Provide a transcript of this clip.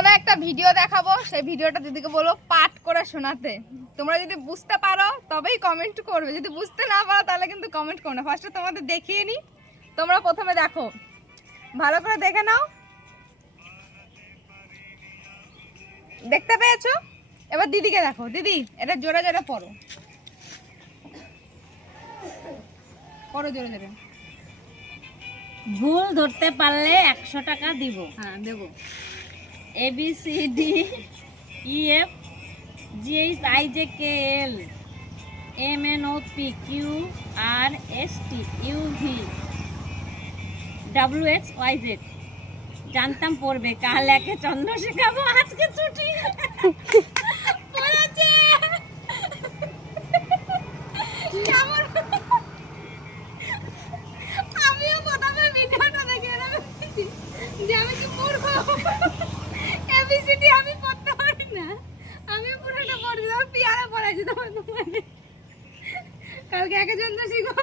তোমাদের একটা ভিডিও দেখাবো, সেই ভিডিওটা দিদিকে বলো পাঠ করে শোনাতে। তোমরা যদি বুঝতে পারো তবেই কমেন্ট করবে, যদি বুঝতে না পারো তাহলে কিন্তু কমেন্ট করো না। ফার্স্টে তোমাদের দেখিয়ে নি, তোমরা প্রথমে দেখো, ভালো করে দেখে নাও। দেখতে পেয়েছো? এবার দিদিকে দেখো। দিদি এটা জোরে জোরে পড়ো, পড়ো জোরে জোরে। ভুল ধরতে পারলে 100 টাকা দিব। হ্যাঁ দেবো। ABCD EF GHIJK L MNOP QRST UV WXYZ। জানতাম পড়বে, কাল একে চন্দ্র শেখাবো, আজকে ছুটি। পড়েছে। কেমন? আমিও প্রথমে ভিডিওটা দেখে যে আমি কি মূর্খ, ABCD আমি পড়তে পারি না। আমি পুরোটা পড়ছি, পিয়ারা পড়াইছি তোমার। কালকে একে চন্দ্র শিখবো।